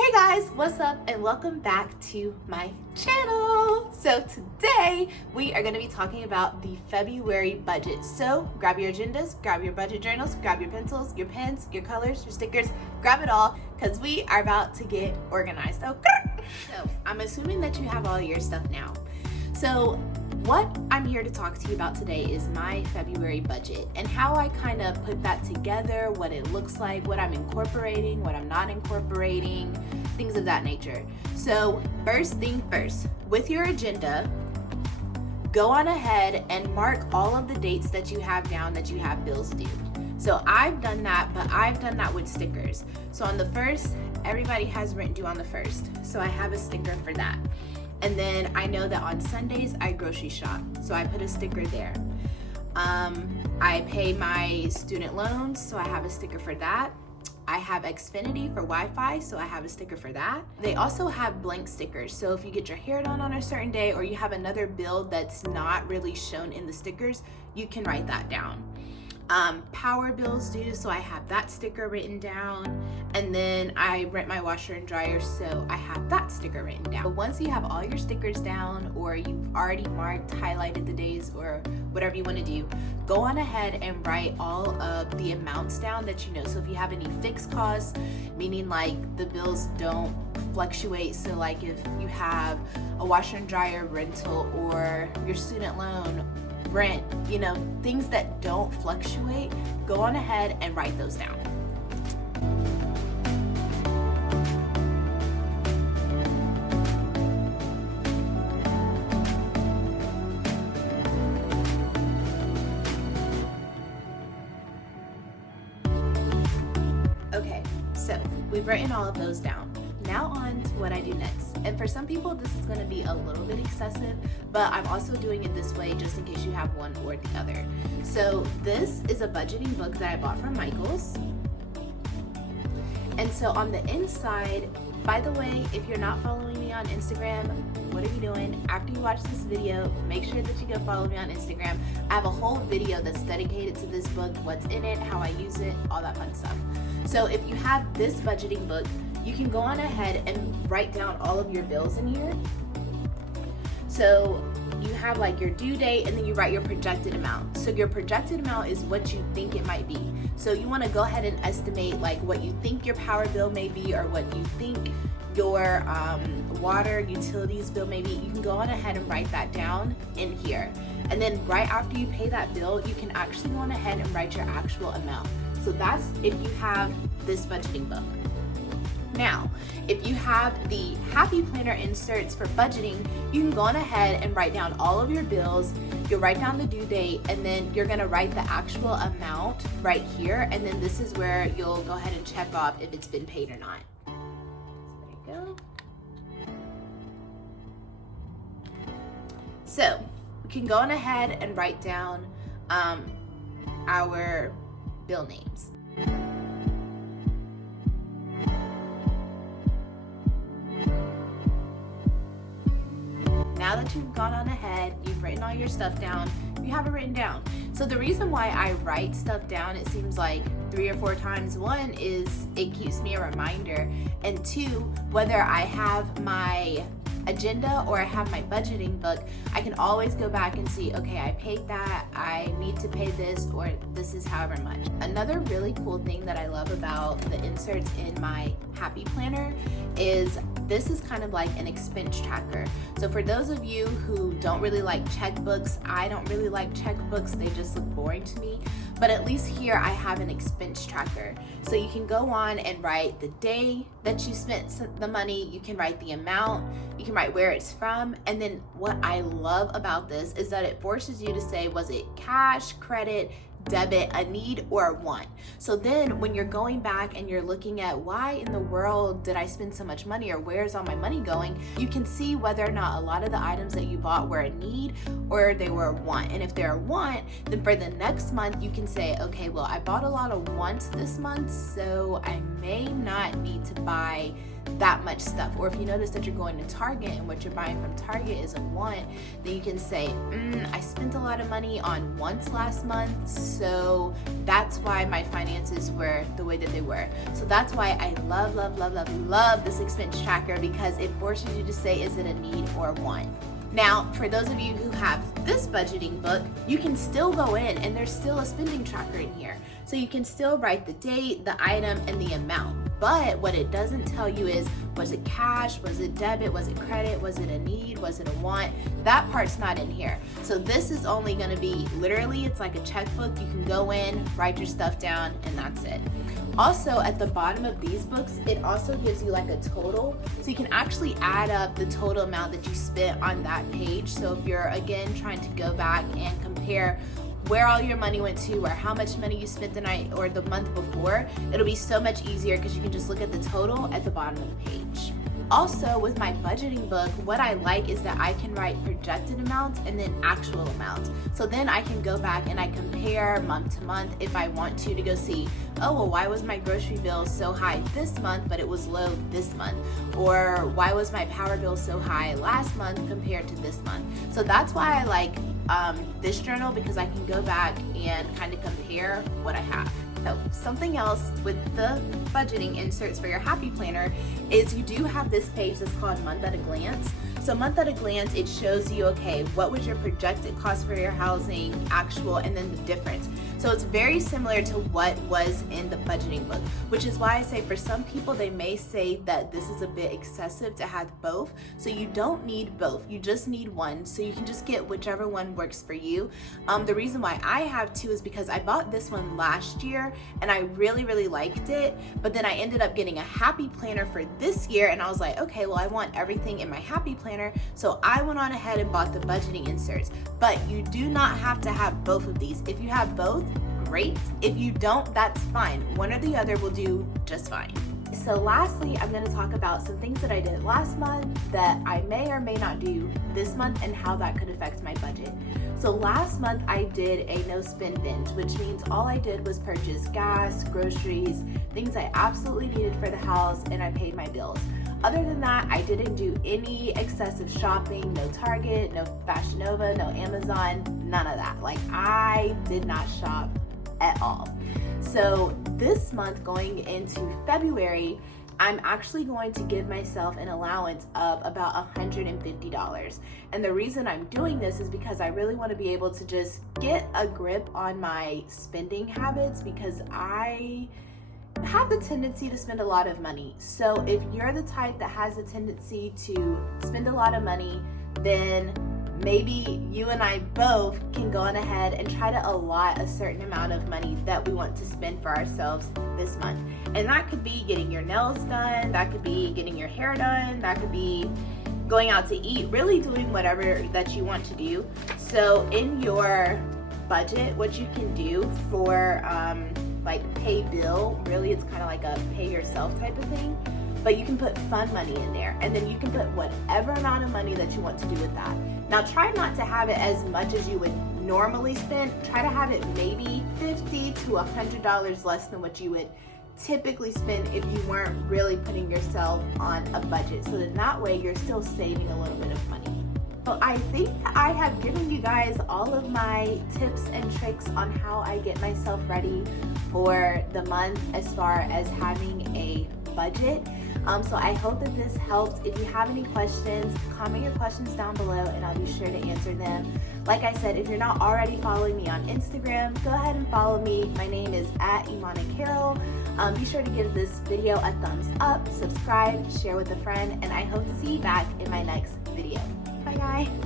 Hey guys, what's up and welcome back to my channel. So today we are going to be talking about the February budget. So grab your agendas, grab your budget journals, grab your pencils, your pens, your colors, your stickers, grab it all because we are about to get organized. Okay. So I'm assuming that you have all your stuff now. So what I'm here to talk to you about today is my February budget and how I kind of put that together, what it looks like, what I'm incorporating, what I'm not incorporating, things of that nature. So first thing first, with your agenda, go on ahead and mark all of the dates that you have down that you have bills due. So I've done that, but I've done that with stickers. So on the first, everybody has rent due on the first. So I have a sticker for that. And then I know that on Sundays I grocery shop, so I put a sticker there. I pay my student loans, so I have a sticker for that. I have Xfinity for Wi-Fi, so I have a sticker for that. They also have blank stickers, so if you get your hair done on a certain day or you have another bill that's not really shown in the stickers, you can write that down. Power bills due, so I have that sticker written down, and then I rent my washer and dryer, so I have that sticker written down. But once you have all your stickers down, or you've already marked, highlighted the days, or whatever you want to do, go on ahead and write all of the amounts down that you know. So if you have any fixed costs, meaning like the bills don't fluctuate, so like if you have a washer and dryer rental or your student loan, rent, things that don't fluctuate, go on ahead and write those down. Okay, so we've written all of those down. Now on to what I do next. And for some people, this is going to be a little bit excessive, but I'm also doing it this way just in case you have one or the other. So this is a budgeting book that I bought from Michaels. And so on the inside, by the way, if you're not following me on Instagram, what are you doing? After you watch this video, make sure that you go follow me on Instagram. I have a whole video that's dedicated to this book, what's in it, how I use it, all that fun stuff. So if you have this budgeting book, you can go on ahead and write down all of your bills in here. So you have like your due date and then you write your projected amount. So your projected amount is what you think it might be. So you want to go ahead and estimate like what you think your power bill may be or what you think your water utilities bill may be. You can go on ahead and write that down in here. And then right after you pay that bill, you can actually go on ahead and write your actual amount. So that's if you have this budgeting book. Now, if you have the Happy Planner inserts for budgeting, you can go on ahead and write down all of your bills. You'll write down the due date, and then you're gonna write the actual amount right here. And then this is where you'll go ahead and check off if it's been paid or not. There you go. So we can go on ahead and write down our bill names. Now that you've gone on ahead, you've written all your stuff down, you have it written down. So the reason why I write stuff down, it seems like 3 or 4 times, one is it keeps me a reminder, and two, whether I have my agenda or I have my budgeting book, I can always go back and see, okay, I paid that, I need to pay this, or this is however much. Another really cool thing that I love about the inserts in my Happy Planner is this is kind of like an expense tracker. So for those of you who don't really like checkbooks, I don't really like checkbooks, they just look boring to me. But at least here I have an expense tracker. So you can go on and write the day that you spent the money, you can write the amount, you can write where it's from, and then what I love about this is that it forces you to say, was it cash, credit, debit, a need, or a want. So then when you're going back and you're looking at why in the world did I spend so much money or where's all my money going, you can see whether or not a lot of the items that you bought were a need or they were a want. And if they're a want, then for the next month you can say, okay, well, I bought a lot of wants this month, so I may not need to buy that much stuff. Or if you notice that you're going to Target and what you're buying from Target is a want, then you can say, I spent a lot of money on wants last month, so that's why my finances were the way that they were. So that's why I love this expense tracker, because it forces you to say, is it a need or a want? Now, for those of you who have this budgeting book, you can still go in and there's still a spending tracker in here. So you can still write the date, the item, and the amount. But what it doesn't tell you is, was it cash, was it debit, was it credit, was it a need, was it a want? That part's not in here. So this is only gonna be, literally, it's like a checkbook. You can go in, write your stuff down, and that's it. Also, at the bottom of these books, it also gives you like a total. So you can actually add up the total amount that you spent on that page. So if you're, again, trying to go back and compare where all your money went to, or how much money you spent the night or the month before, it'll be so much easier because you can just look at the total at the bottom of the page. Also, with my budgeting book, what I like is that I can write projected amounts and then actual amounts. So then I can go back and I compare month to month if I want to go see, oh, well, why was my grocery bill so high this month, but it was low this month? Or why was my power bill so high last month compared to this month? So that's why I like this journal, because I can go back and kind of compare what I have. So something else with the budgeting inserts for your Happy Planner is you do have this page that's called Month at a Glance. So Month at a Glance, it shows you, okay, what was your projected cost for your housing, actual, and then the difference. So it's very similar to what was in the budgeting book, which is why I say for some people, they may say that this is a bit excessive to have both. So you don't need both, you just need one. So you can just get whichever one works for you. The reason why I have two is because I bought this one last year and I really liked it, but then I ended up getting a Happy Planner for this year, and I was like, okay, well, I want everything in my Happy Planner, so I went on ahead and bought the budgeting inserts. But you do not have to have both of these. If you have both, great. If you don't, that's fine. One or the other will do just fine. So lastly, I'm going to talk about some things that I did last month that I may or may not do this month and how that could affect my budget. So last month I did a no spend binge, which means all I did was purchase gas, groceries, things I absolutely needed for the house, and I paid my bills. Other than that, I didn't do any excessive shopping, no Target, no Fashion Nova, no Amazon, none of that. Like, I did not shop at all. So this month, going into February, I'm actually going to give myself an allowance of about $150. And the reason I'm doing this is because I really want to be able to just get a grip on my spending habits, because I have the tendency to spend a lot of money. So if you're the type that has a tendency to spend a lot of money, then maybe you and I both can go on ahead and try to allot a certain amount of money that we want to spend for ourselves this month. And that could be getting your nails done, that could be getting your hair done, that could be going out to eat, really doing whatever that you want to do. So in your budget, what you can do for like pay bill, really it's kind of like a pay yourself type of thing, but you can put fun money in there, and then you can put whatever amount of money that you want to do with that. Now try not to have it as much as you would normally spend. Try to have it maybe $50 to $100 less than what you would typically spend if you weren't really putting yourself on a budget, so that that way you're still saving a little bit of money. So I think I have given you guys all of my tips and tricks on how I get myself ready for the month as far as having a budget. So I hope that this helped. If you have any questions, comment your questions down below and I'll be sure to answer them. Like I said, if you're not already following me on Instagram, go ahead and follow me. My name is @ImanaCarol. Be sure to give this video a thumbs up, subscribe, share with a friend, and I hope to see you back in my next video. Bye guys.